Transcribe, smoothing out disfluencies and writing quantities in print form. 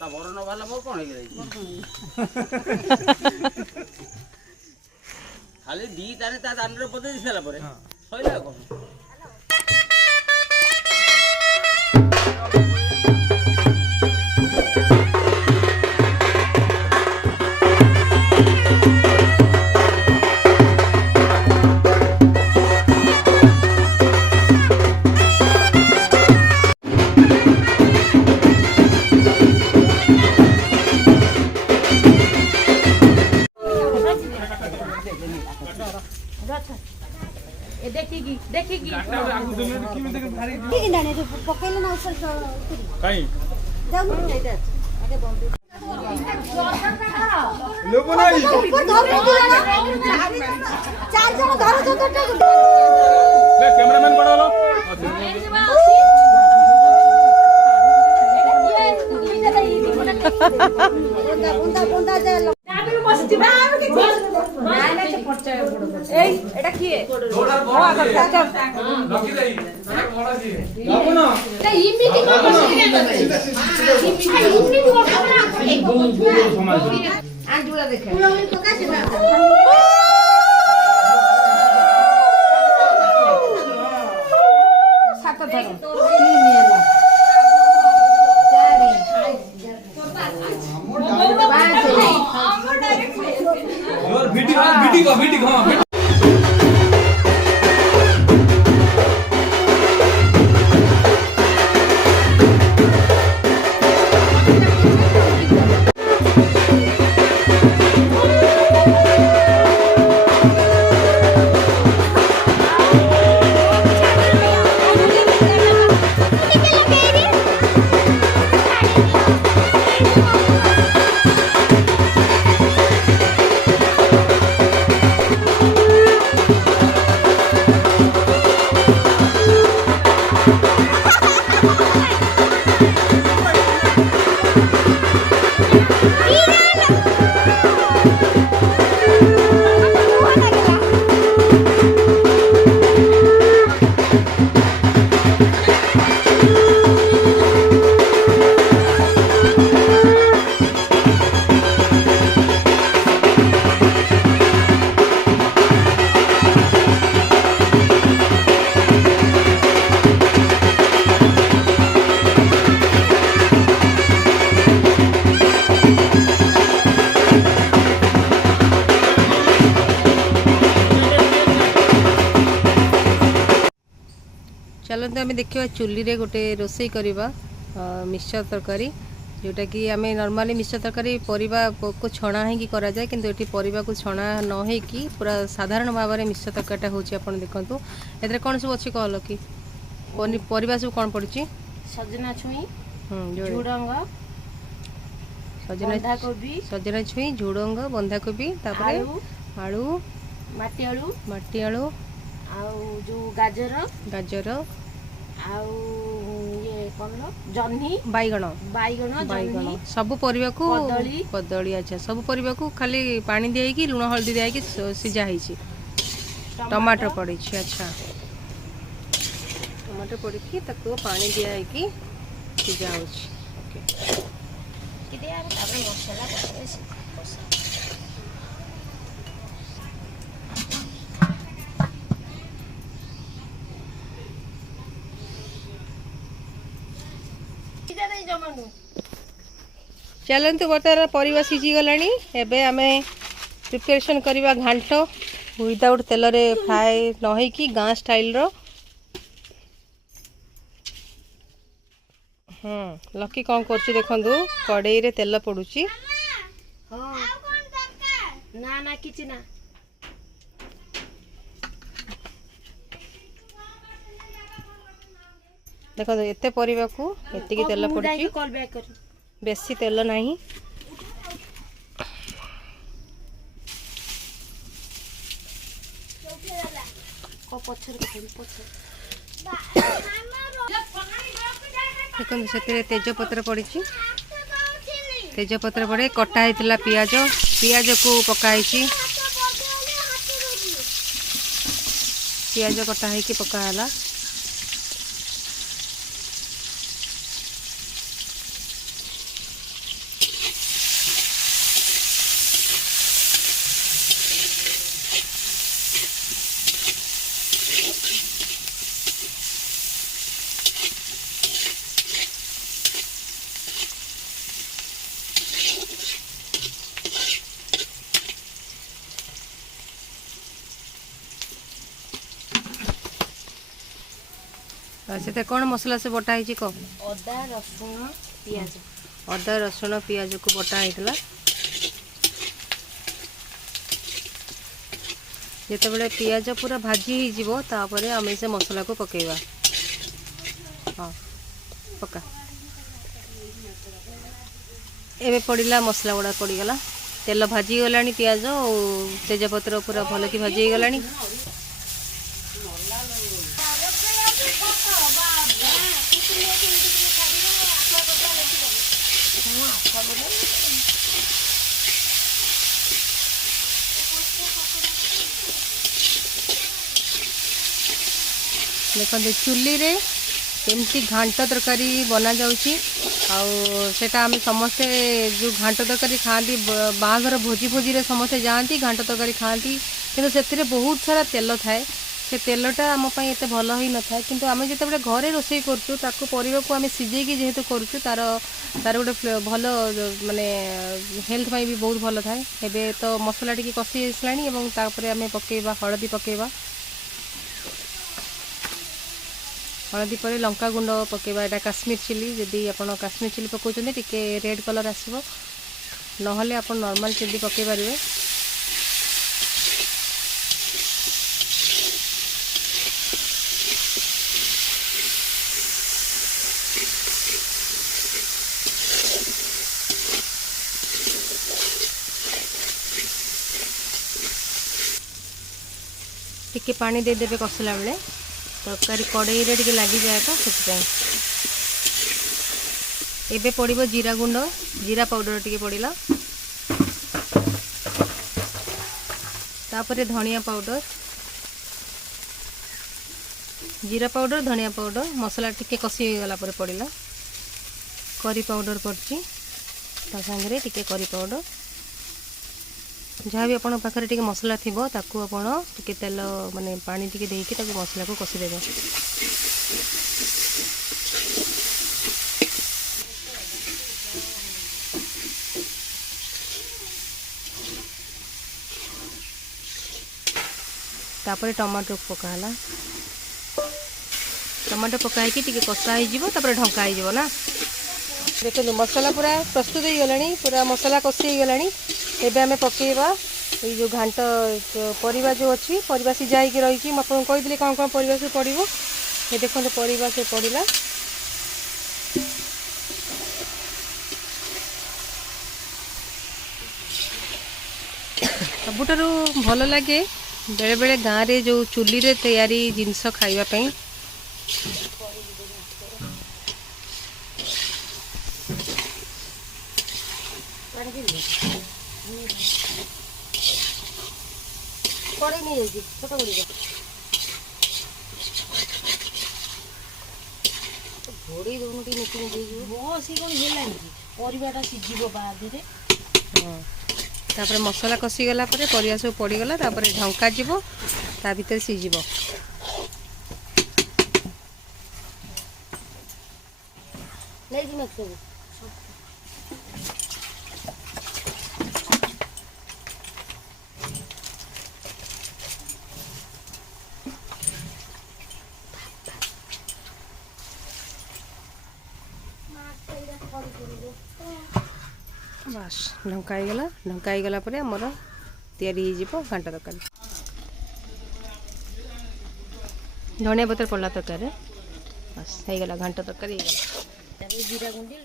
ता बड़ न भाला मोर कोन हे खाली दी ताने ता दान रे पदे दिसला परे सइला कोन देखिगी पकड़ले ना ऊपर कहीं जाऊ आगे बंद लोगो नहीं ऊपर धर चार जन धर जो ले कैमरामैन बड़ा लो बुंदा बुंदा जा दाबिरु बसति बा নাই না সে পড়ছয় বড় এই এটা কি বড় কথা লকি দেই বড় জি যাবো না এটা ইমিটি কো বসে গেছে ইমিটি কো না এই সমাজ আঞ্জুলা দেখে পুরোলি প্রকাশ না সাত ধরো তিন নিয়ে না वीडियो चलते आम देखा चुली रे गोटे रोसई करवा मिक्सचर तरकारी जोटा कि आम नॉर्मली मिक्सचर तरकारी परिबा को छणा है कि करा जाए किंतु एटी परिबा को छणा न है कि पूरा साधारण भाव में मिक्सचर तरकारीटा होची आपण देखंतु एतरे कोन सब अछि कहलो कि परिबा सब कोन पड़छि सजना छुई झुडंग सजना छुई झुडंग बंधा कोबी तापर आलू माटी आलू आउ जो गाजर गाजर आउ ये कोन जन्ही बैगण जन्ही सब परिबा को कदली अच्छा सब परिबा को खाली पानी दिया कि लुण हल्दी दिया कि सिजा हिची टमाटर पड़ी अच्छा टमाटर पड़ी कि तको पानी दिया कि सिजा होची ओके किदे यार तापर मसाला पड़े चलते बर्तमान परिवा सीझी गलानी एबे आमे प्रिपरेशन करवा घांट विदाउट तेल रे फ्राए न होई कि गाँ स्टाइल रो लकी कौन करछि देखंदु कड़ाई रे तेल पडुची ना ना किछि ना देखो एते परिवा को एतिकी तेल पडुची बेसी तेल नहीं देखो से तेजपत्र पड़ी तेजपत्र पड़े कटा होता पियाज पियाज को पकाई पियाज कटा हो पकाला से कौन मसला से बटा है कह ଅଦା ରସୁଣ ପିଆଜ अदा रसुण पियाज को बटा होता जिते पियाज पूरा भाजी होपर आम से मसला को पकेबा हाँ पका एबे पड़ला मसला गुड़ा पड़गला तेल भाजी गला पियाज और तेजपत्र पूरा भल कि भाजी गला देखते चुली रे केमती घांट तरकारी बना जाउची सेटा आम समस्ते जो घांट तरकारी खाती बाहाघर भोजी भोजी रे समस्ते जाती घांट तरकारी खाती किंतु से बहुत सारा तेल थाए से तेलटा आमपाई एत भल ही न था किंतु आम जिते घरे रोषे करूँ परिवा को आम सीझेकी जेहेतु करूँ तार तार गोटे भल माने हेल्थ भी बहुत भल थाए एबे तो मसला टी कषि आसला आम पकेबा हलदी पकेबा हलदी पर लंका गुंड पकेबा एटा काश्मीर चिली जदि आपण काश्मीर चिली पकाउछन्ते टिके रेड कलर आसीबो नहले आपण नॉर्मल चिली पके पारिबे टिके पानी दे देबे कसला बेले तरकारी कड़ई रे टिके लगी जाए तो से एबे पड़िबो जीरा गुंड जीरा पाउडर टिके पड़िला तापरे धनिया पाउडर जीरा पाउडर धनिया पाउडर मसला टिके कषि गला पर पड़िला करी पाउडर पड़ची ता संगे टिके करी पाउडर जहाँ भी आपण पाखरे टिके मसला थिबो ताकू आपण टिके तेल माने पानी टिके देके ताकू मसला को कषि देबो तापर टमाटो पकाला टमाटो पकाई टिके कषा हो ढंका हो ना देखो मसला पूरा प्रस्तुत हो गलानी पूरा मसला कषि हो गलानी एबे आमे पकेबा ये जो घांट परिबा जो अच्छी परिबा सिझा होगी रही आपको कही कौन कौन परिबा से पड़ो ये देखो परिबा से पड़ला सबुठारु भल लगे बेले बेले गाँव रे जो चुली रे तैयारी जिनस खाइबा पई पड़े नहीं जाइए छोटा गुड़ी घोड़ी दोनों टी नीचे नहीं वो सी कौन हेलानी परिवाटा सिझिबो बाद रे हां तापर मसला कषि गला परे परिया सब पड़ी गला तापर ढंका जीवो ता भीतर सिझिबो ले जी मत सब बस ढंकाई गला पर आमर तैयारी हो घांट तरकारी धनिया पत्र पड़ला तरकारी बस हो गला घांट तरकारी जीरा गुंडी